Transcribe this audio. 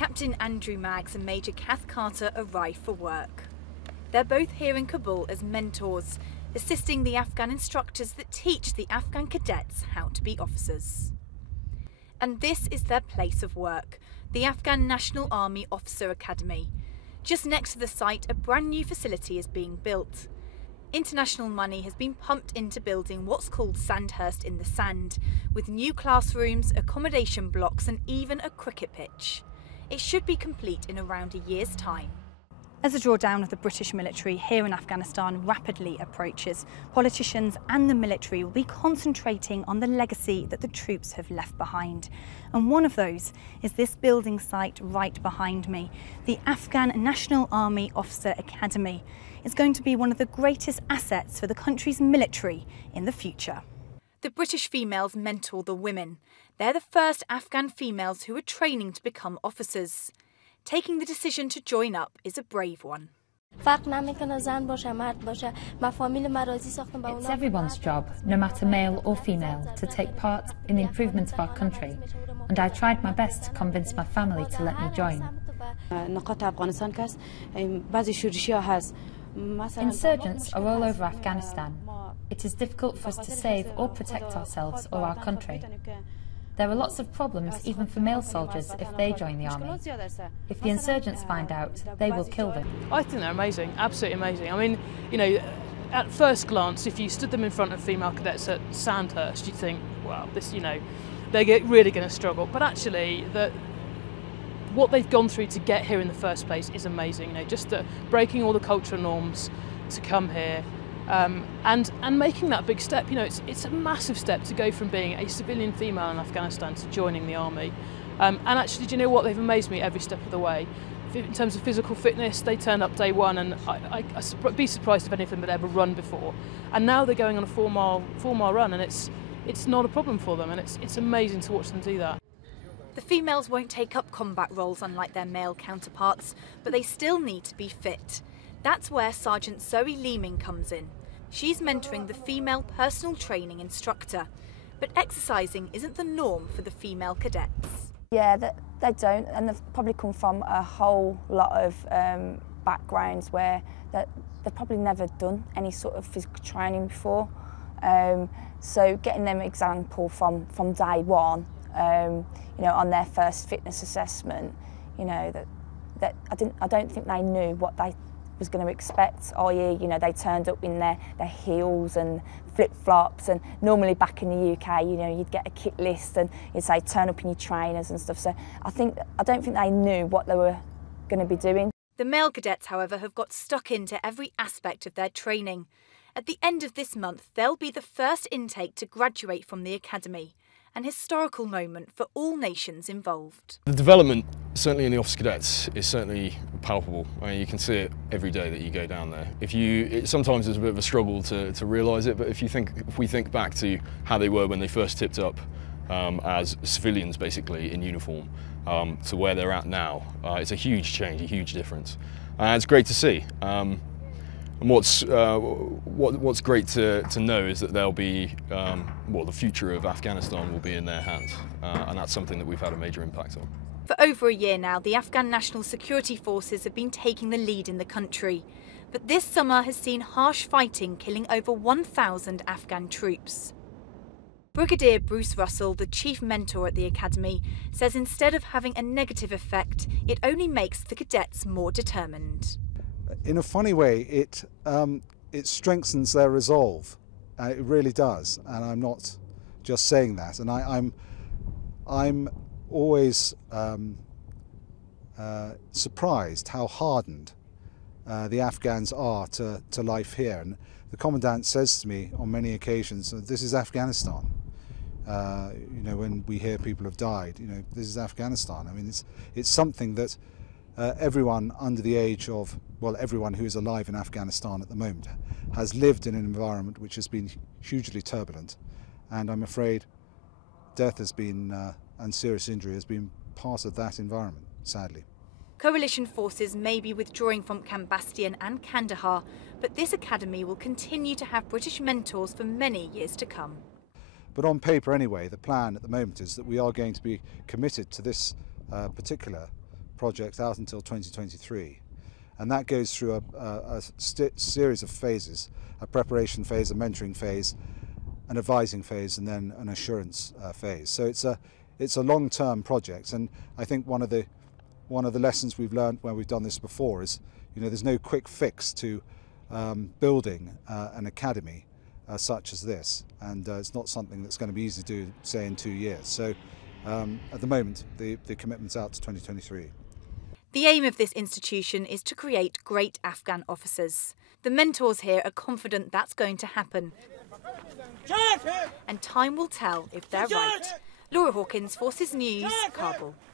Captain Andrew Maggs and Major Kath Carter arrive for work. They're both here in Kabul as mentors, assisting the Afghan instructors that teach the Afghan cadets how to be officers. And this is their place of work, the Afghan National Army Officer Academy. Just next to the site, a brand new facility is being built. International money has been pumped into building what's called Sandhurst in the sand, with new classrooms, accommodation blocks and even a cricket pitch. It should be complete in around a year's time. As the drawdown of the British military here in Afghanistan rapidly approaches, politicians and the military will be concentrating on the legacy that the troops have left behind. And one of those is this building site right behind me, the Afghan National Army Officer Academy. It's going to be one of the greatest assets for the country's military in the future. The British females mentor the women. They're the first Afghan females who are training to become officers. Taking the decision to join up is a brave one. It's everyone's job, no matter male or female, to take part in the improvement of our country, and I tried my best to convince my family to let me join. Insurgents are all over Afghanistan. It is difficult for us to save or protect ourselves or our country. There are lots of problems even for male soldiers if they join the army. If the insurgents find out, they will kill them. I think they're amazing, absolutely amazing. I mean, you know, at first glance, if you stood them in front of female cadets at Sandhurst, you'd think, well, this, you know, they're really going to struggle. But actually, what they've gone through to get here in the first place is amazing. You know, just breaking all the cultural norms to come here. And making that big step, you know, it's a massive step to go from being a civilian female in Afghanistan to joining the army. And actually, do you know what? They've amazed me every step of the way. In terms of physical fitness, they turned up day one, and I'd be surprised if any of them had ever run before. And now they're going on a four-mile run, and it's not a problem for them, and it's amazing to watch them do that. The females won't take up combat roles unlike their male counterparts, but they still need to be fit. That's where Sergeant Zoe Leeming comes in. She's mentoring the female personal training instructor, but exercising isn't the norm for the female cadets. Yeah, they don't, and they've probably come from a whole lot of backgrounds where they've probably never done any sort of physical training before. So getting them example from day one, you know, on their first fitness assessment, you know, that I don't think they knew what they was going to expect, i.e., you know, they turned up in their heels and flip-flops, and normally back in the UK, you know, you'd get a kit list and you'd say turn up in your trainers and stuff. So I don't think they knew what they were going to be doing. The male cadets, however, have got stuck into every aspect of their training. At the end of this month, they'll be the first intake to graduate from the academy. An historical moment for all nations involved. The development, certainly in the officer cadets, is certainly palpable. I mean, you can see it every day that you go down there. Sometimes it's a bit of a struggle to realise it, but if we think back to how they were when they first tipped up as civilians, basically in uniform, to where they're at now, it's a huge change, a huge difference. It's great to see. And what's great to know is that they'll be, the future of Afghanistan will be in their hands, and that's something that we've had a major impact on. For over a year now, the Afghan National Security Forces have been taking the lead in the country. But this summer has seen harsh fighting killing over 1,000 Afghan troops. Brigadier Bruce Russell, the chief mentor at the academy, says instead of having a negative effect, it only makes the cadets more determined. In a funny way, it strengthens their resolve. It really does, and I'm not just saying that. And I'm always surprised how hardened the Afghans are to life here. And the Commandant says to me on many occasions, "This is Afghanistan." You know, when we hear people have died, you know, this is Afghanistan. I mean, it's something that everyone under the age of, well, everyone who is alive in Afghanistan at the moment has lived in an environment which has been hugely turbulent, and I'm afraid death has been, and serious injury has been part of that environment, sadly. Coalition forces may be withdrawing from Camp Bastion and Kandahar, but this academy will continue to have British mentors for many years to come. But on paper anyway, the plan at the moment is that we are going to be committed to this particular project out until 2023. And that goes through a series of phases: a preparation phase, a mentoring phase, an advising phase, and then an assurance phase. So it's a long-term project, and I think one of the lessons we've learned when we've done this before is, there's no quick fix to building an academy such as this, and it's not something that's going to be easy to do, say, in 2 years. So at the moment, the commitment's out to 2023. The aim of this institution is to create great Afghan officers. The mentors here are confident that's going to happen. And time will tell if they're right. Laura Hawkins, Forces News, Kabul.